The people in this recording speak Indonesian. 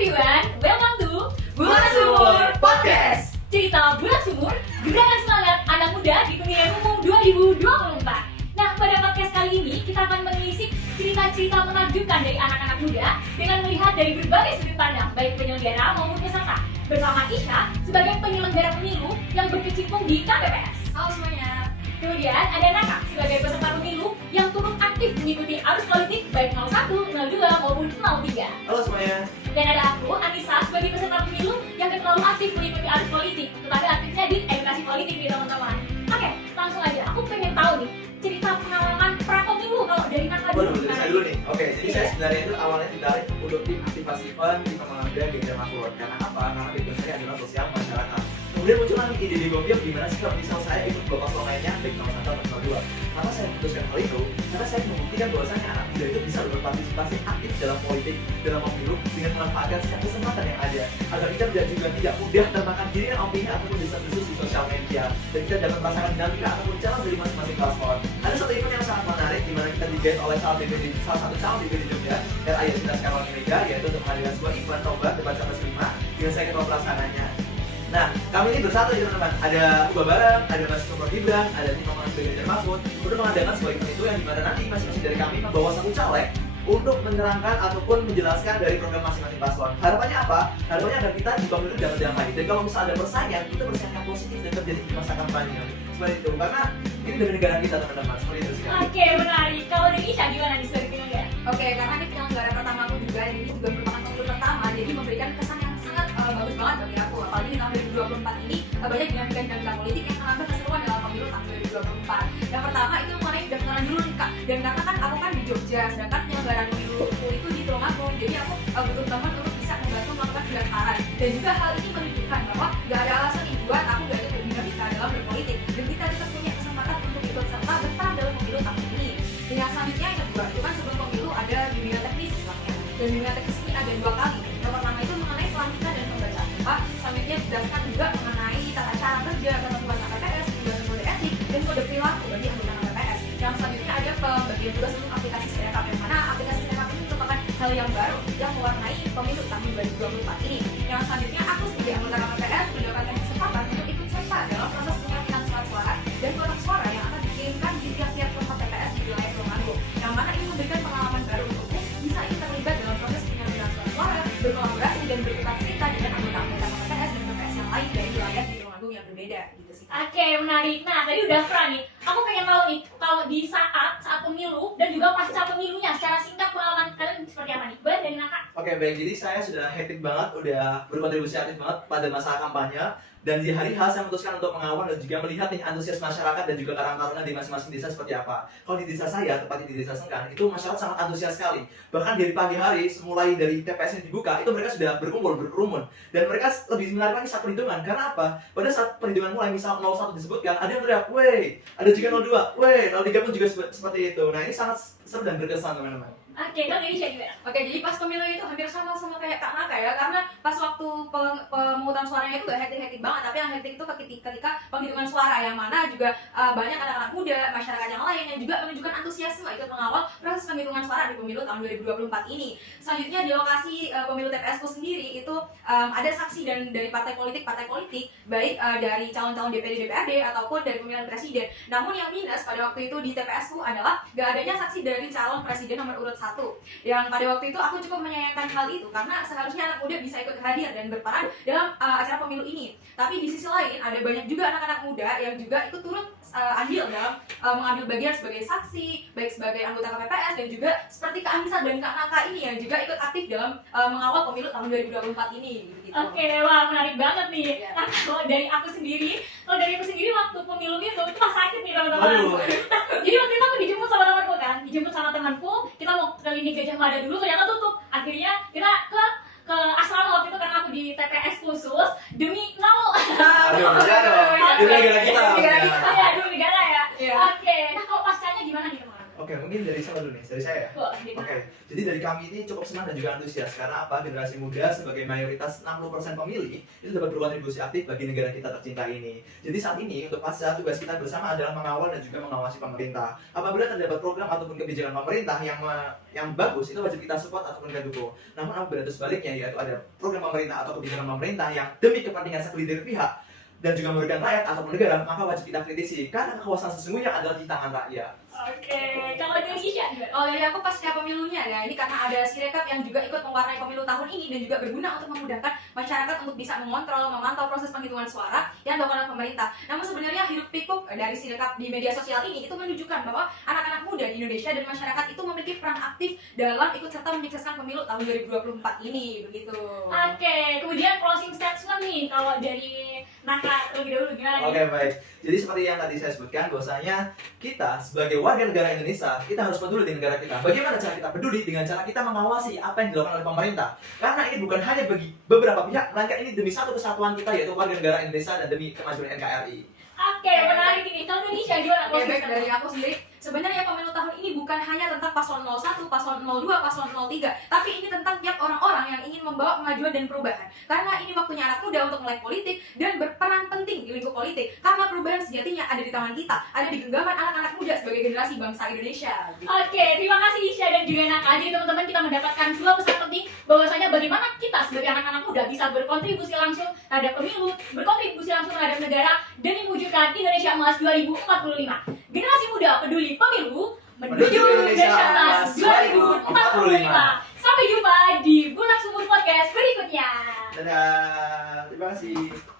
everyone, welcome to Bulan Sumur Podcast. Cerita Bulan Sumur, gerakan semangat anak muda di pemilihan umum 2024. Nah, pada podcast kali ini kita akan menelisik cerita-cerita menakjubkan dari anak-anak muda dengan melihat dari berbagai sudut pandang, baik penyelenggara maupun peserta. Bersama Isha sebagai penyelenggara pemilu yang berkecimpung di KPPS. Halo semuanya. Kemudian ada Naka sebagai peserta pemilu yang turut aktif mengikuti arus politik baik 01, 02 maupun 03. Halo semuanya. Dan ada aku, Anissa, sebagai peserta pemilu yang gak terlalu aktif mengikuti arus politik, tetapi aktifnya di edukasi politik nih teman-teman. Oke, langsung aja. Aku pengen tahu nih cerita pengalaman pra pemilu kalau dari Naka dulu. Waduh, dari saya dulu nih. Oke, jadi saya sebenarnya itu awalnya ditarik untuk tim aktivasi event di Pemangga Gereja Makmur. Karena apa? Karena tujuan saya adalah sosial masyarakat. Kemudian muncul lagi ide di Gombil gimana sih kalau misal saya ikut dua paslon lainnya baik nomor 1 atau nomor 2. Kenapa saya memutuskan hal itu? Karena saya membuktikan bahwasanya anak muda itu bisa berpartisipasi aktif dalam politik, dalam pemilu dengan memanfaatkan setiap kesempatan yang ada agar kita tidak mudah termakan diri dengan opini ataupun desas-desus di sosial media dan kita dapat merasakan dinamika ataupun challenge dari masing-masing paslon. Ada satu event yang sangat menarik di mana kita digait oleh salah satu calon DPD Jogja dan Ayah Sinta Skarwan Mega, yaitu untuk mengadakan sebuah event nobar debat capres 5 dengan saya ketua pelaksananya. Nah, kami ini bersatu ya teman-teman. Ada Ubah Bareng, ada Mas Nomor Gibran, ada tim pemenang Ganjar Mahfud untuk mengadakan sebuah event itu yang dimana nanti masing-masing dari kami membawa satu caleg untuk menerangkan ataupun menjelaskan dari program masing-masing paslon. Harapannya apa? Harapannya agar kita di pemilu dapat damai. Dan kalau misalnya ada persaingan, itu persaingan yang positif dan terjadi di masa kampanye. Seperti itu, karena ini dari negara kita teman-teman. Seperti itu sih. Oke, menarik. Kalau dari Isha gimana nih sebagai penyelenggara? Oke, karena ini penyelenggara pertama aku juga, dan ini juga merupakan pemilu pertama, jadi memberikan kesan yang sangat bagus banget bagi aku. Apalagi di tahun 2024 ini banyak dinamika politik yang menambah keseruan dalam pemilu tahun 2024. Yang pertama itu mengenai pendaftaran dulu nih Kak. Dan karena kan aku kan di Jogja, sedangkan penyelenggaraan pemilu itu di Tulungagung, jadi aku butuh teman untuk bisa membantu melakukan pendaftaran. Dan juga hal ini menunjukkan bahwa gak ada alasan nih buat aku gak ikut berdinamika dalam berpolitik. Dan kita tetap punya kesempatan untuk ikut serta berperan dalam pemilu tahun ini. Dan yang selanjutnya yang kedua, itu kan sebelum pemilu ada bimbingan teknis istilahnya. Dan bimbingan teknis ini ada 2 kali. Yang pertama itu mengenai pelantikan dan pembacaan sumpah. Selanjutnya dijelaskan juga mengenai tata cara kerja, ketentuan KPPS, pembahasan kode etik, dan kode perilaku bagi anggota KPPS. Yang selanjutnya ada pembagian tugas untuk aplikasi Sirekap, yang mana aplikasi Sirekap ini merupakan hal yang baru yang mewarnai pemilu tahun 2024 ini. Yang selanjutnya aku sebagai anggota KPPS mendapatkan kesempatan untuk ikut serta dalam proses pengambilan surat suara dan kotak suara yang akan dikirimkan di tiap-tiap tempat TPS di wilayah Tulungagung. Yang mana ini memberikan pengalaman baru untukku bisa ikut terlibat dalam proses pengambilan surat suara, berkolaborasi dan bertukar cerita dengan anggota-anggota KPPS dan TPS yang lain dari wilayah di Tulungagung yang berbeda gitu sih. Oke, menarik. Nah, tadi udah pernah nih. Aku pengen tahu nih, kalau di saat pemilu dan juga pasca pemilunya, secara singkat pengalaman kalian seperti apa nih? Boleh dari Naka? Oke, baik. Jadi saya sudah hektik banget, udah berkontribusi aktif banget pada masa kampanye. Dan di hari H saya memutuskan untuk mengawal dan juga melihat nih antusias masyarakat dan juga karang taruna di masing-masing desa seperti apa. Kalau di desa saya, tepatnya di desa Senggan, itu masyarakat sangat antusias sekali. Bahkan dari pagi hari, mulai dari TPS yang dibuka, itu mereka sudah berkumpul, berkerumun. Dan mereka lebih menarik lagi saat perhitungan. Karena apa? Pada saat perhitungan mulai, misal 01 disebutkan, ada yang teriak, "Wey!" Ada juga 02, "Wey!" 03 pun juga seperti itu. Nah, ini sangat seru dan berkesan teman-teman. Oke, kalau dari Isha gimana? Oke, jadi pas pemilu itu hampir sama kayak Kak Naka ya, karena pas waktu pemungutan suaranya itu gak hektik-hektik banget, tapi yang hektik itu ketika penghitungan suara, yang mana juga banyak anak-anak muda, masyarakat yang lain yang juga menunjukkan antusiasme ikut mengawal proses penghitungan suara di pemilu tahun 2024 ini. Selanjutnya di lokasi pemilu TPS-ku sendiri itu ada saksi dari partai politik, baik dari calon-calon DPD DPRD ataupun dari pemilihan presiden. Namun yang minus pada waktu itu di TPS-ku adalah gak adanya saksi dari calon presiden nomor urut 1. Yang pada waktu itu aku cukup menyayangkan hal itu karena seharusnya anak muda bisa ikut hadir dan berperan dalam acara pemilu ini. Tapi di sisi lain ada banyak juga anak-anak muda yang juga ikut turut andil dalam mengambil bagian sebagai saksi, baik sebagai anggota KPPS dan juga seperti Kak Anissa dan Kak Naka ini yang juga ikut aktif dalam mengawal pemilu tahun 2024 ini. Gitu. Oke, wah menarik banget nih. Ya. Nah, kalau dari aku sendiri waktu pemilu itu pas sakit nih teman-teman. Jadi waktu itu aku dijemput sama temanku kan, kita mau ke klinik Gajah Mada dulu, ternyata tutup. Akhirnya kita ke asrama waktu itu karena aku di TPS khusus demi nol. Aduh, demi negara kita. Ya, demi negara ya. Iya. Oke, nah kalau pascanya gimana nih teman-teman? Oke, mungkin dari siapa dulu nih? Dari saya ya? Jadi Oke, jadi dari kami ini cukup senang dan juga antusias karena apa? Generasi muda sebagai mayoritas 60% pemilih itu dapat berkontribusi aktif bagi negara kita tercinta ini. Jadi saat ini untuk pasca tugas kita bersama adalah mengawal dan juga mengawasi pemerintah. Apabila terdapat program ataupun kebijakan pemerintah yang bagus, itu wajib kita support ataupun kita dukung. Namun apabila itu sebaliknya, yaitu ada program pemerintah atau kebijakan pemerintah yang demi kepentingan segelintir pihak dan juga merugikan rakyat ataupun negara, maka wajib kita kritisi karena kekuasaan sesungguhnya adalah di tangan rakyat. Oke, kalau dari Isya gimana? Oh dari aku pasca pemilunya ya, ini karena ada Sirekap yang juga ikut mewarnai pemilu tahun ini dan juga berguna untuk memudahkan masyarakat untuk bisa mengontrol, memantau proses penghitungan suara yang dilakukan oleh pemerintah. Namun sebenarnya hiruk pikuk dari Sirekap di media sosial ini itu menunjukkan bahwa anak-anak muda di Indonesia dan masyarakat itu memiliki peran aktif dalam ikut serta menyukseskan pemilu tahun 2024 ini, begitu. Oke, kemudian closing statement nih kalau dari Naka lebih dahulu gimana? Oke, baik. Jadi seperti yang tadi saya sebutkan, bahwasanya kita sebagai warga negara Indonesia, kita harus peduli di negara kita. Bagaimana cara kita peduli? Dengan cara kita mengawasi apa yang dilakukan oleh pemerintah. Karena ini bukan hanya bagi beberapa pihak, melainkan ini demi satu kesatuan kita, yaitu warga negara Indonesia dan demi kemajuan NKRI. Oke, menarik ini. Kalau dari Isya gimana? Oke, baik dari aku sendiri. Sebenarnya pemilu tahun ini bukan hanya tentang paslon 01, paslon 02, paslon 03, tapi ini tentang tiap orang-orang yang ingin membawa kemajuan dan perubahan. Karena ini waktunya anak muda untuk melek politik dan berperan penting di lingkup politik. Karena perubahan sejatinya ada di tangan kita, ada di genggaman anak-anak muda sebagai generasi bangsa Indonesia. Oke, terima kasih Isya dan juga Naka. Jadi teman-teman, kita mendapatkan dua pesan penting bahwasanya bagaimana kita sebagai anak-anak muda bisa berkontribusi langsung terhadap pemilu, berkontribusi langsung terhadap negara demi mewujudkan Indonesia Emas 2045. Generasi muda peduli pemilu menuju Indonesia Emas 2045. Sampai jumpa di Bulan Sumur Podcast berikutnya. Dadah, terima kasih.